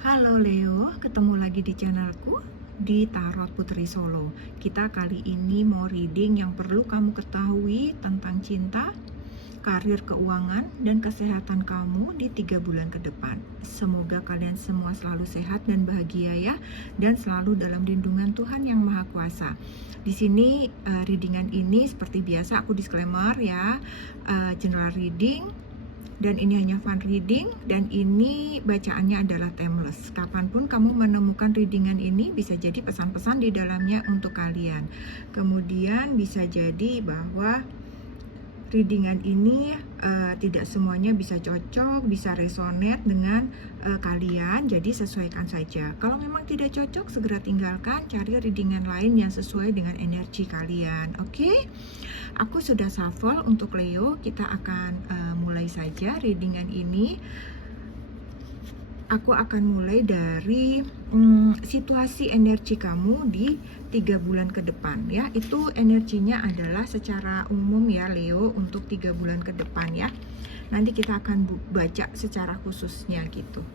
Halo Leo, ketemu lagi di channelku di Tarot Putri Solo. Kita kali ini mau reading yang perlu kamu ketahui tentang cinta, karir, keuangan, dan kesehatan kamu di 3 bulan ke depan. Semoga kalian semua selalu sehat dan bahagia ya, dan selalu dalam lindungan Tuhan Yang Maha Kuasa. Di sini readingan ini seperti biasa aku disclaimer ya, general reading. Dan ini hanya fun reading, dan ini bacaannya adalah timeless. Kapanpun kamu menemukan readingan ini, bisa jadi pesan-pesan di dalamnya untuk kalian. Kemudian bisa jadi bahwa readingan ini tidak semuanya bisa cocok, bisa resonate dengan kalian, jadi sesuaikan saja. Kalau memang tidak cocok, segera tinggalkan, cari readingan lain yang sesuai dengan energi kalian. Oke? Aku sudah shuffle untuk Leo. Kita akan mulai saja readingan ini. Aku akan mulai dari situasi energi kamu di 3 bulan ke depan ya. Itu energinya adalah secara umum ya Leo, untuk 3 bulan ke depan ya. Nanti kita akan baca secara khususnya gitu.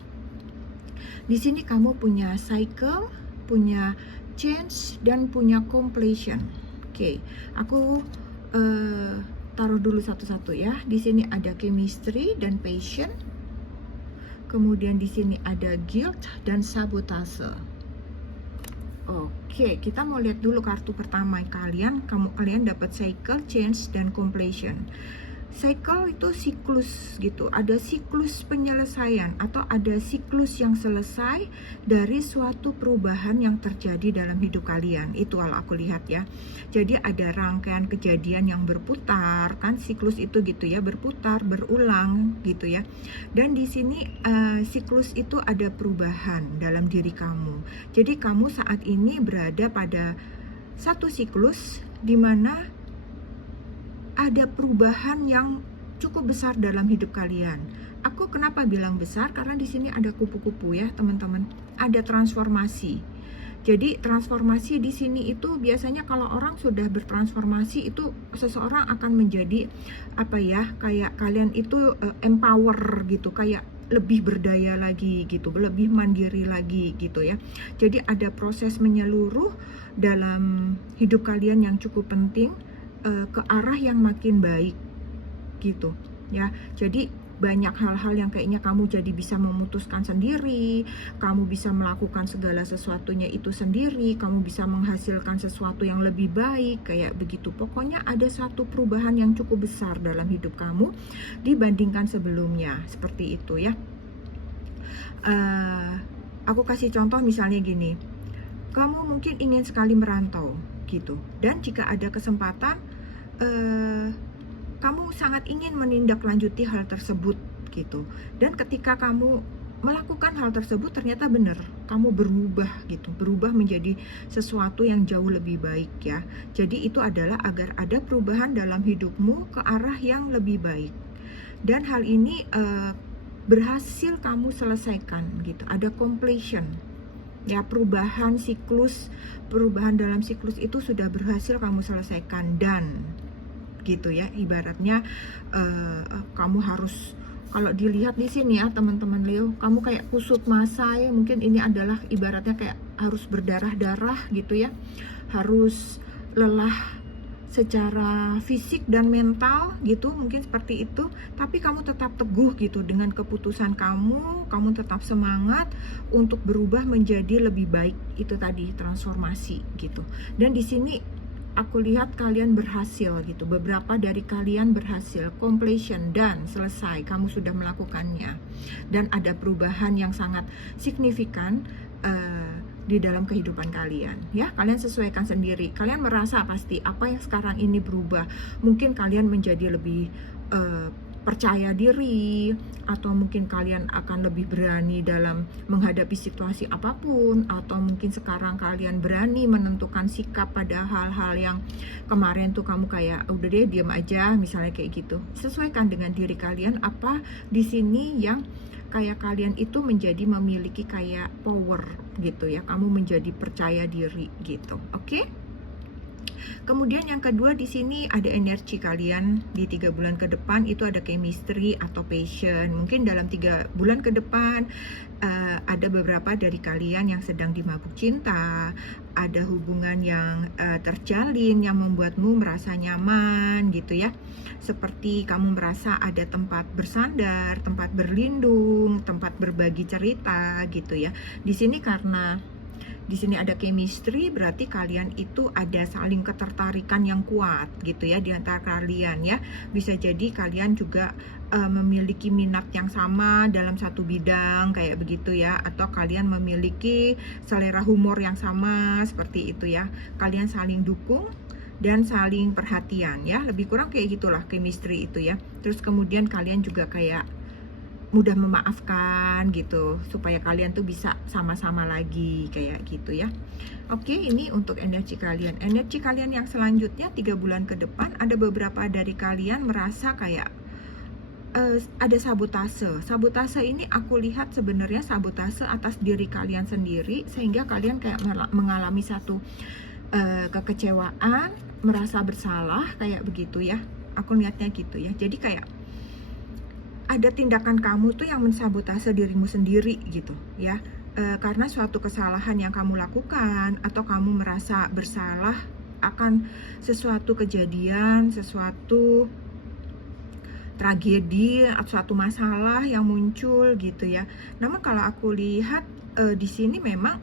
Di sini kamu punya cycle, punya change, dan punya completion. Oke, aku taruh dulu satu-satu ya. Di sini ada chemistry dan passion. Kemudian di sini ada guilt dan sabotase. Oke, kita mau lihat dulu kartu pertama kalian. Kalian dapat cycle, change, dan completion. Cycle itu siklus gitu, ada siklus penyelesaian atau ada siklus yang selesai dari suatu perubahan yang terjadi dalam hidup kalian. Itu kalau aku lihat ya. Jadi ada rangkaian kejadian yang berputar, kan siklus itu gitu ya, berputar, berulang gitu ya. Dan di sini siklus itu ada perubahan dalam diri kamu. Jadi kamu saat ini berada pada satu siklus di mana ada perubahan yang cukup besar dalam hidup kalian. Aku kenapa bilang besar? Karena di sini ada kupu-kupu ya, teman-teman. Ada transformasi. Jadi transformasi di sini itu biasanya kalau orang sudah bertransformasi itu seseorang akan menjadi apa ya? Kayak kalian itu empower gitu, kayak lebih berdaya lagi gitu, lebih mandiri lagi gitu ya. Jadi ada proses menyeluruh dalam hidup kalian yang cukup penting, ke arah yang makin baik gitu ya. Jadi banyak hal-hal yang kayaknya kamu jadi bisa memutuskan sendiri, kamu bisa melakukan segala sesuatunya itu sendiri, kamu bisa menghasilkan sesuatu yang lebih baik, kayak begitu. Pokoknya ada satu perubahan yang cukup besar dalam hidup kamu dibandingkan sebelumnya, seperti itu ya. Aku kasih contoh misalnya gini, kamu mungkin ingin sekali merantau gitu, dan jika ada kesempatan kamu sangat ingin menindaklanjuti hal tersebut gitu. Dan ketika kamu melakukan hal tersebut ternyata benar, kamu berubah gitu, berubah menjadi sesuatu yang jauh lebih baik ya. Jadi itu adalah agar ada perubahan dalam hidupmu ke arah yang lebih baik. Dan hal ini berhasil kamu selesaikan gitu. Ada completion ya, perubahan siklus, perubahan dalam siklus itu sudah berhasil kamu selesaikan. Dan gitu ya, ibaratnya kamu harus, kalau dilihat di sini ya teman-teman Leo, kamu kayak kusut masa ya, mungkin ini adalah ibaratnya kayak harus berdarah-darah gitu ya, harus lelah secara fisik dan mental gitu, mungkin seperti itu, tapi kamu tetap teguh gitu dengan keputusan kamu tetap semangat untuk berubah menjadi lebih baik. Itu tadi transformasi gitu. Dan di sini aku lihat kalian berhasil gitu, beberapa dari kalian berhasil completion dan selesai, kamu sudah melakukannya, dan ada perubahan yang sangat signifikan di dalam kehidupan kalian ya. Kalian sesuaikan sendiri, kalian merasa pasti apa yang sekarang ini berubah. Mungkin kalian menjadi lebih percaya diri, atau mungkin kalian akan lebih berani dalam menghadapi situasi apapun, atau mungkin sekarang kalian berani menentukan sikap pada hal-hal yang kemarin tuh kamu kayak udah deh diam aja misalnya kayak gitu. Sesuaikan dengan diri kalian apa di sini yang kayak kalian itu menjadi memiliki kayak power gitu ya, kamu menjadi percaya diri gitu. Oke? Kemudian yang kedua di sini ada energi kalian di 3 bulan ke depan itu ada chemistry atau passion. Mungkin dalam 3 bulan ke depan ada beberapa dari kalian yang sedang dimabuk cinta, ada hubungan yang terjalin yang membuatmu merasa nyaman gitu ya. Seperti kamu merasa ada tempat bersandar, tempat berlindung, tempat berbagi cerita gitu ya. Di sini karena di sini ada chemistry, berarti kalian itu ada saling ketertarikan yang kuat gitu ya di antara kalian ya. Bisa jadi kalian juga memiliki minat yang sama dalam satu bidang kayak begitu ya, atau kalian memiliki selera humor yang sama seperti itu ya. Kalian saling dukung dan saling perhatian ya, lebih kurang kayak gitulah chemistry itu ya. Terus kemudian kalian juga kayak mudah memaafkan gitu supaya kalian tuh bisa sama-sama lagi kayak gitu ya. Oke, ini untuk energi kalian. Energi kalian yang selanjutnya 3 bulan ke depan ada beberapa dari kalian merasa kayak ada sabotase. Sabotase ini aku lihat sebenarnya sabotase atas diri kalian sendiri sehingga kalian kayak mengalami satu kekecewaan, merasa bersalah kayak begitu ya. Aku lihatnya gitu ya. Jadi kayak ada tindakan kamu tuh yang mensabotase dirimu sendiri gitu ya, karena suatu kesalahan yang kamu lakukan atau kamu merasa bersalah akan sesuatu kejadian, sesuatu tragedi atau suatu masalah yang muncul gitu ya. Namun kalau aku lihat di sini memang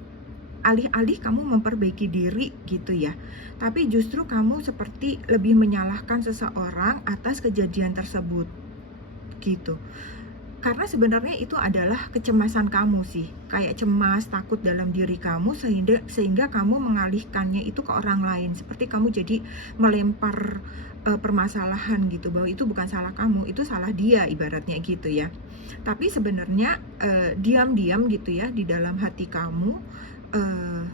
alih-alih kamu memperbaiki diri gitu ya, tapi justru kamu seperti lebih menyalahkan seseorang atas kejadian tersebut gitu. Karena sebenarnya itu adalah kecemasan kamu sih, kayak cemas, takut dalam diri kamu sehingga kamu mengalihkannya itu ke orang lain. Seperti kamu jadi melempar permasalahan gitu, bahwa itu bukan salah kamu, itu salah dia ibaratnya gitu ya. Tapi sebenarnya diam-diam gitu ya di dalam hati kamu,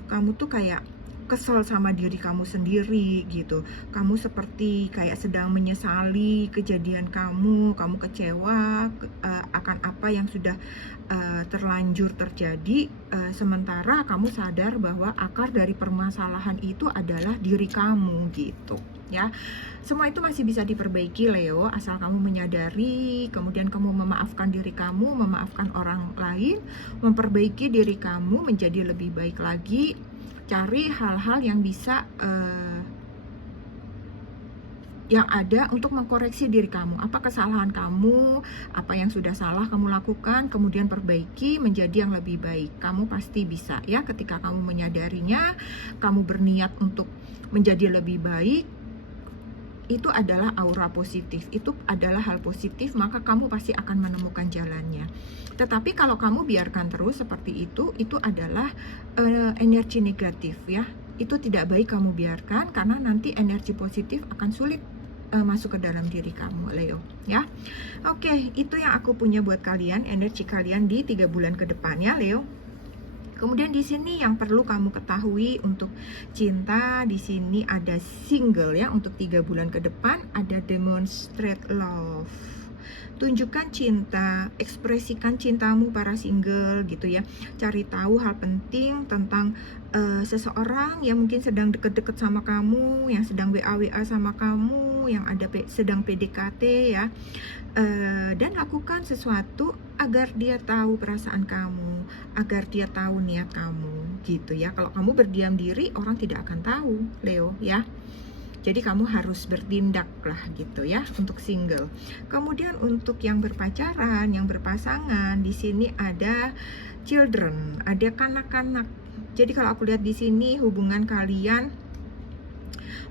kamu tuh kayak kesel sama diri kamu sendiri gitu. Kamu seperti kayak sedang menyesali kejadian kamu kecewa akan apa yang sudah terlanjur terjadi, sementara kamu sadar bahwa akar dari permasalahan itu adalah diri kamu gitu ya. Semua itu masih bisa diperbaiki Leo, asal kamu menyadari, kemudian kamu memaafkan diri kamu, memaafkan orang lain, memperbaiki diri kamu menjadi lebih baik lagi. Cari hal-hal yang bisa yang ada untuk mengkoreksi diri kamu. Apa kesalahan kamu, apa yang sudah salah kamu lakukan, kemudian perbaiki menjadi yang lebih baik. Kamu pasti bisa ya, ketika kamu menyadarinya, kamu berniat untuk menjadi lebih baik. Itu adalah aura positif, itu adalah hal positif, maka kamu pasti akan menemukan jalannya. Tetapi kalau kamu biarkan terus seperti itu adalah energi negatif ya. Itu tidak baik kamu biarkan, karena nanti energi positif akan sulit masuk ke dalam diri kamu Leo ya. Oke, itu yang aku punya buat kalian, energi kalian di 3 bulan ke depan ya Leo. Kemudian di sini yang perlu kamu ketahui untuk cinta, di sini ada single ya untuk 3 bulan ke depan, ada demonstrate love. Tunjukkan cinta, ekspresikan cintamu para single gitu ya. Cari tahu hal penting tentang seseorang yang mungkin sedang deket-deket sama kamu, yang sedang WA sama kamu, yang sedang PDKT ya. Dan lakukan sesuatu agar dia tahu perasaan kamu, agar dia tahu niat kamu gitu ya. Kalau kamu berdiam diri, orang tidak akan tahu Leo ya. Jadi kamu harus bertindak lah gitu ya untuk single. Kemudian untuk yang berpacaran, yang berpasangan, di sini ada children, ada kanak-kanak. Jadi kalau aku lihat di sini hubungan kalian,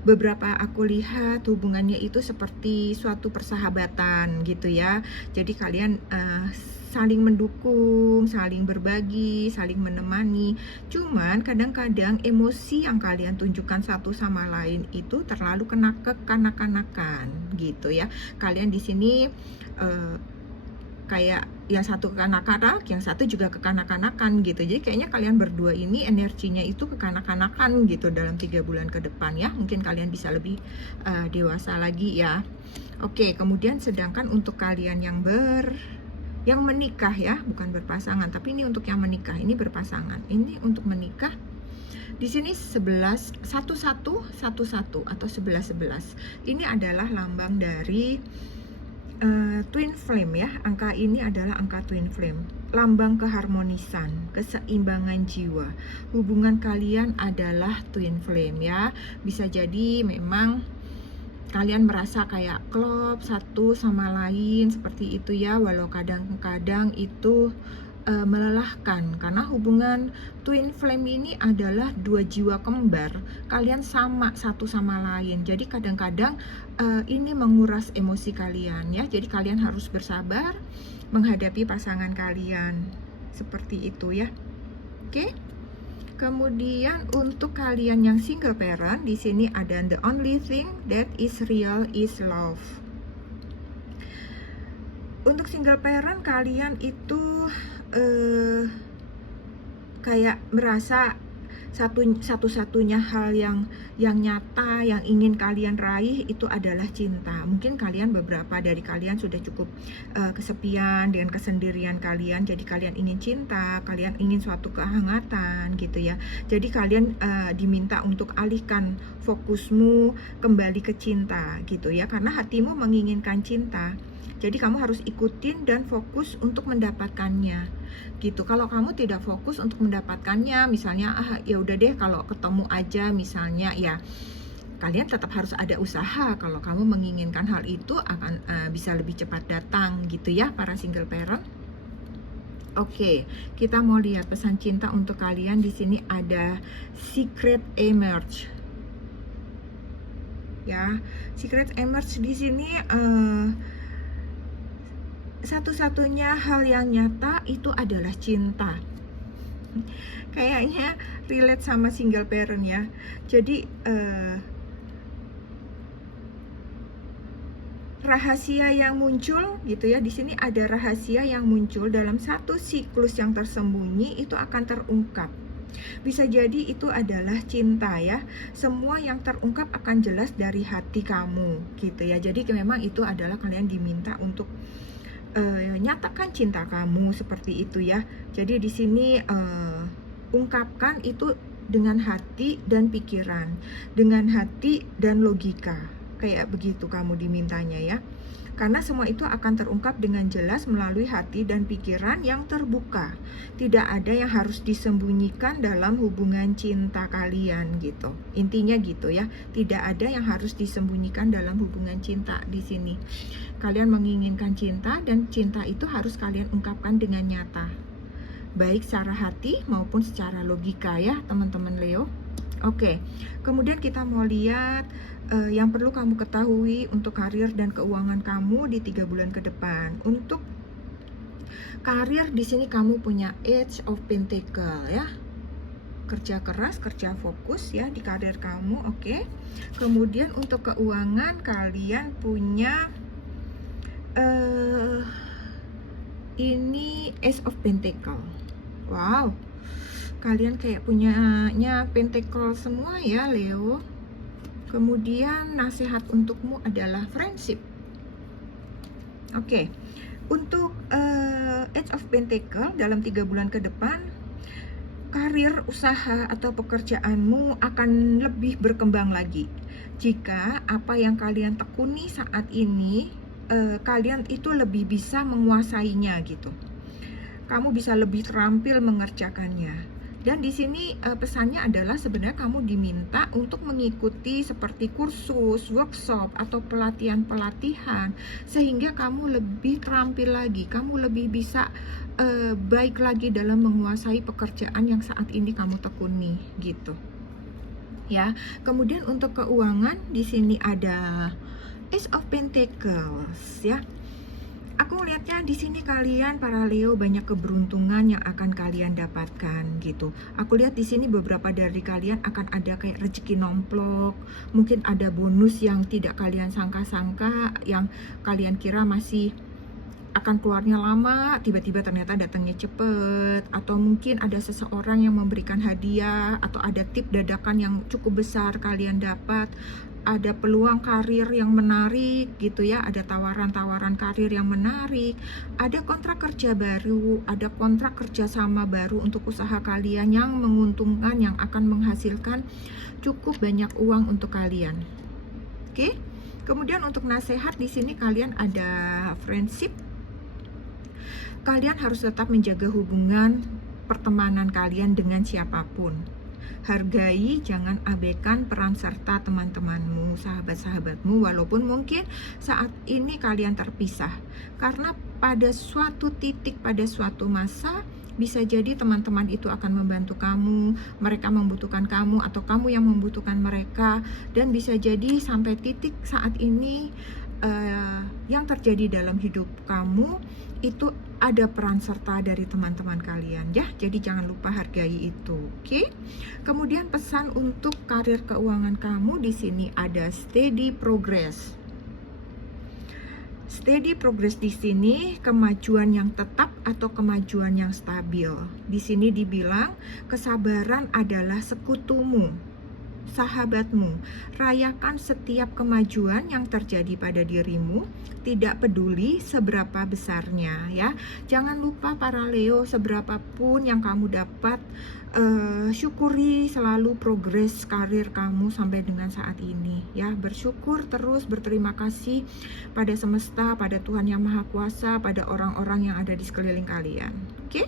beberapa aku lihat hubungannya itu seperti suatu persahabatan gitu ya. Jadi kalian saling mendukung, saling berbagi, saling menemani. Cuman kadang-kadang emosi yang kalian tunjukkan satu sama lain itu terlalu kekanak-kanakan gitu ya. Kalian di sini kayak yang satu kekanak-kanak, yang satu juga kekanak-kanakan gitu. Jadi kayaknya kalian berdua ini energinya itu kekanak-kanakan gitu dalam 3 bulan ke depan ya. Mungkin kalian bisa lebih dewasa lagi ya. Oke, kemudian sedangkan untuk kalian yang menikah ya, bukan berpasangan, tapi ini untuk yang menikah, ini berpasangan. Ini untuk menikah. Di sini 11, 11, 11 atau 11, 11. Ini adalah lambang dari twin flame ya. Angka ini adalah angka twin flame, lambang keharmonisan, keseimbangan jiwa. Hubungan kalian adalah twin flame ya. Bisa jadi memang kalian merasa kayak klop satu sama lain seperti itu ya, walau kadang-kadang itu melelahkan, karena hubungan twin flame ini adalah dua jiwa kembar. Kalian sama satu sama lain, jadi kadang-kadang ini menguras emosi kalian ya. Jadi kalian harus bersabar menghadapi pasangan kalian seperti itu ya. Oke. Kemudian untuk kalian yang single parent, di sini ada the only thing that is real is love. Untuk single parent, kalian itu kayak merasa satu-satunya hal yang nyata yang ingin kalian raih itu adalah cinta. Mungkin kalian, beberapa dari kalian sudah cukup kesepian dengan kesendirian kalian, jadi kalian ingin cinta, kalian ingin suatu kehangatan gitu ya. Jadi kalian diminta untuk alihkan fokusmu kembali ke cinta gitu ya, karena hatimu menginginkan cinta. Jadi kamu harus ikutin dan fokus untuk mendapatkannya gitu. Kalau kamu tidak fokus untuk mendapatkannya, misalnya ya udah deh kalau ketemu aja misalnya, ya kalian tetap harus ada usaha. Kalau kamu menginginkan hal itu akan bisa lebih cepat datang gitu ya, para single parent. Oke, kita mau lihat pesan cinta untuk kalian. Di sini ada secret emerge. Ya, secret emerge di sini satu-satunya hal yang nyata itu adalah cinta. Kayaknya relate sama single parent ya. Jadi rahasia yang muncul gitu ya. Di sini ada rahasia yang muncul dalam satu siklus yang tersembunyi, itu akan terungkap. Bisa jadi itu adalah cinta ya. Semua yang terungkap akan jelas dari hati kamu gitu ya. Jadi memang itu adalah kalian diminta untuk nyatakan cinta kamu seperti itu ya. Jadi di sini ungkapkan itu dengan hati dan pikiran, dengan hati dan logika, kayak begitu kamu dimintanya ya. Karena semua itu akan terungkap dengan jelas melalui hati dan pikiran yang terbuka. Tidak ada yang harus disembunyikan dalam hubungan cinta kalian gitu. Intinya gitu ya. Tidak ada yang harus disembunyikan dalam hubungan cinta di sini. Kalian menginginkan cinta, dan cinta itu harus kalian ungkapkan dengan nyata. Baik secara hati maupun secara logika ya, teman-teman Leo. Oke, kemudian kita mau lihat yang perlu kamu ketahui untuk karir dan keuangan kamu di 3 bulan ke depan. Untuk karir di sini kamu punya Age of Pentacle ya. Kerja keras, kerja fokus ya di karir kamu, oke. Kemudian untuk keuangan kalian punya ini Ace of Pentacle. Wow. Kalian kayak punyanya pentacle semua ya Leo. Kemudian nasihat untukmu adalah friendship. Oke. Untuk Age of Pentacle dalam 3 bulan ke depan, karir, usaha atau pekerjaanmu akan lebih berkembang lagi. Jika apa yang kalian tekuni saat ini kalian itu lebih bisa menguasainya gitu. Kamu bisa lebih terampil mengerjakannya. Dan di sini pesannya adalah sebenarnya kamu diminta untuk mengikuti seperti kursus, workshop, atau pelatihan-pelatihan, sehingga kamu lebih terampil lagi, kamu lebih bisa baik lagi dalam menguasai pekerjaan yang saat ini kamu tekuni gitu. Ya, kemudian untuk keuangan di sini ada Ace of Pentacles ya. Aku lihatnya di sini kalian para Leo banyak keberuntungan yang akan kalian dapatkan gitu. Aku lihat di sini beberapa dari kalian akan ada kayak rezeki nomplok, mungkin ada bonus yang tidak kalian sangka-sangka, yang kalian kira masih akan keluarnya lama, tiba-tiba ternyata datangnya cepet. Atau mungkin ada seseorang yang memberikan hadiah, atau ada tip dadakan yang cukup besar kalian dapat. ada peluang karir yang menarik gitu ya, ada tawaran-tawaran karir yang menarik, ada kontrak kerja baru, ada kontrak kerjasama baru untuk usaha kalian yang menguntungkan, yang akan menghasilkan cukup banyak uang untuk kalian. Oke. Kemudian untuk nasihat di sini kalian ada friendship. Kalian harus tetap menjaga hubungan pertemanan kalian dengan siapapun. Hargai, jangan abaikan peran serta teman-temanmu, sahabat-sahabatmu, walaupun mungkin saat ini kalian terpisah. Karena pada suatu titik, pada suatu masa, bisa jadi teman-teman itu akan membantu kamu, mereka membutuhkan kamu, atau kamu yang membutuhkan mereka. Dan bisa jadi sampai titik saat ini yang terjadi dalam hidup kamu itu ada peran serta dari teman-teman kalian ya. Jadi jangan lupa hargai itu, oke? Kemudian pesan untuk karir keuangan kamu di sini ada steady progress. Steady progress di sini kemajuan yang tetap atau kemajuan yang stabil. Di sini dibilang kesabaran adalah sekutumu, sahabatmu. Rayakan setiap kemajuan yang terjadi pada dirimu, tidak peduli seberapa besarnya ya. Jangan lupa para Leo, seberapapun yang kamu dapat, syukuri selalu progres karir kamu sampai dengan saat ini ya. Bersyukur terus, berterima kasih pada semesta, pada Tuhan Yang Maha Kuasa, pada orang-orang yang ada di sekeliling kalian. Oke?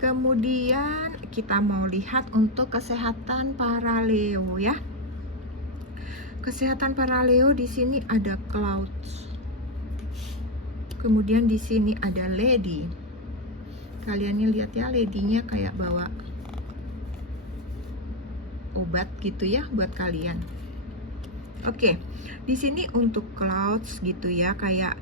Kemudian kita mau lihat untuk kesehatan para Leo ya. Kesehatan para Leo di sini ada clouds. Kemudian di sini ada lady. Kalian lihat ya, ladynya kayak bawa obat gitu ya buat kalian. Oke, di sini untuk clouds gitu ya, kayak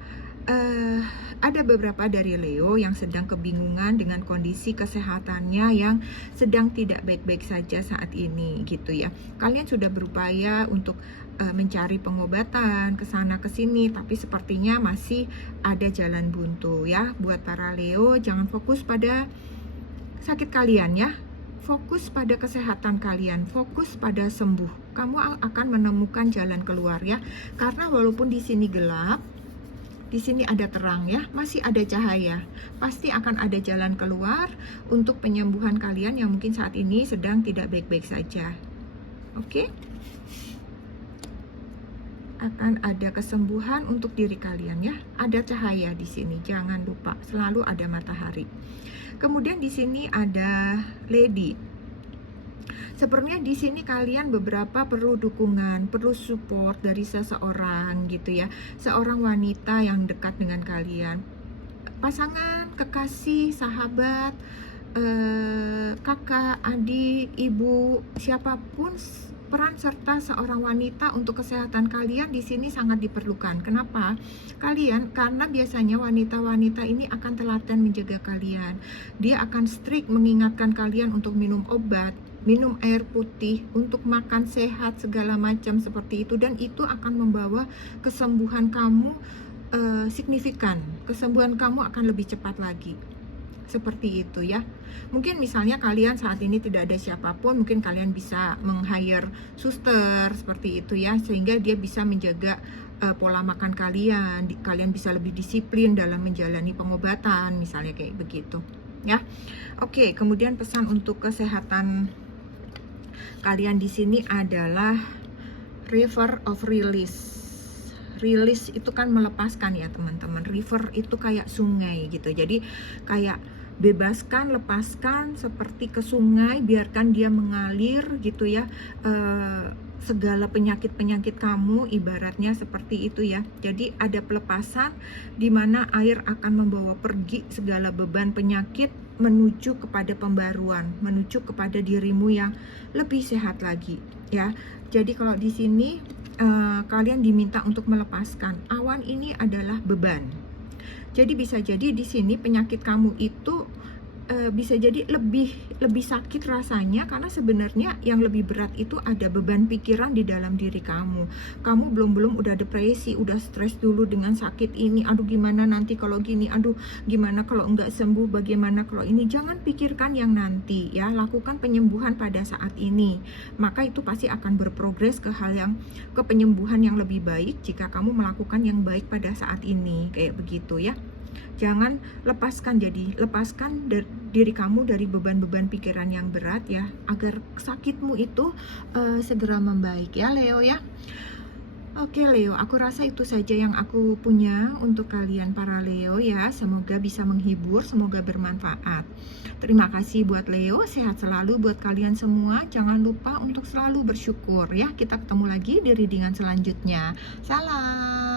ada beberapa dari Leo yang sedang kebingungan dengan kondisi kesehatannya yang sedang tidak baik-baik saja saat ini gitu ya. Kalian sudah berupaya untuk mencari pengobatan ke sana ke sini, tapi sepertinya masih ada jalan buntu ya. Buat para Leo, jangan fokus pada sakit kalian ya. Fokus pada kesehatan kalian, fokus pada sembuh. Kamu akan menemukan jalan keluar ya. Karena walaupun di sini gelap, di sini ada terang ya, masih ada cahaya. Pasti akan ada jalan keluar untuk penyembuhan kalian yang mungkin saat ini sedang tidak baik-baik saja. Oke? Akan ada kesembuhan untuk diri kalian ya. Ada cahaya di sini, jangan lupa, selalu ada matahari. Kemudian di sini ada lady. Sebenarnya di sini kalian beberapa perlu dukungan, perlu support dari seseorang gitu ya. Seorang wanita yang dekat dengan kalian. Pasangan, kekasih, sahabat, kakak, adik, ibu, siapapun peran serta seorang wanita untuk kesehatan kalian di sini sangat diperlukan. Kenapa? Karena biasanya wanita-wanita ini akan telaten menjaga kalian. Dia akan strict mengingatkan kalian untuk minum obat, minum air putih, untuk makan sehat, segala macam seperti itu. Dan itu akan membawa kesembuhan kamu signifikan. Kesembuhan kamu akan lebih cepat lagi. Seperti itu ya. Mungkin misalnya kalian saat ini tidak ada siapapun, mungkin kalian bisa meng-hire suster seperti itu ya, sehingga dia bisa menjaga pola makan kalian. Kalian bisa lebih disiplin dalam menjalani pengobatan, misalnya kayak begitu ya. Oke, kemudian pesan untuk kesehatan kalian di sini adalah river of release. Release itu kan melepaskan ya teman-teman. River itu kayak sungai gitu. Jadi kayak bebaskan, lepaskan seperti ke sungai, biarkan dia mengalir gitu ya. Segala penyakit-penyakit kamu ibaratnya seperti itu ya. Jadi ada pelepasan di mana air akan membawa pergi segala beban penyakit menuju kepada pembaruan, menuju kepada dirimu yang lebih sehat lagi ya. Jadi kalau di sini kalian diminta untuk melepaskan. Awan ini adalah beban. Jadi bisa jadi di sini penyakit kamu itu bisa jadi lebih lebih sakit rasanya, karena sebenarnya yang lebih berat itu ada beban pikiran di dalam diri kamu. Kamu belum udah depresi, udah stres dulu dengan sakit ini, aduh gimana nanti kalau gini, aduh gimana kalau enggak sembuh, bagaimana kalau ini. Jangan pikirkan yang nanti ya, lakukan penyembuhan pada saat ini. Maka itu pasti akan berprogres ke ke penyembuhan yang lebih baik jika kamu melakukan yang baik pada saat ini, kayak begitu ya. Jangan lepaskan diri kamu dari beban-beban pikiran yang berat ya, agar sakitmu itu segera membaik ya Leo ya. Oke Leo, aku rasa itu saja yang aku punya untuk kalian para Leo ya. Semoga bisa menghibur, semoga bermanfaat. Terima kasih buat Leo, sehat selalu buat kalian semua. Jangan lupa untuk selalu bersyukur ya. Kita ketemu lagi di readingan selanjutnya. Salam.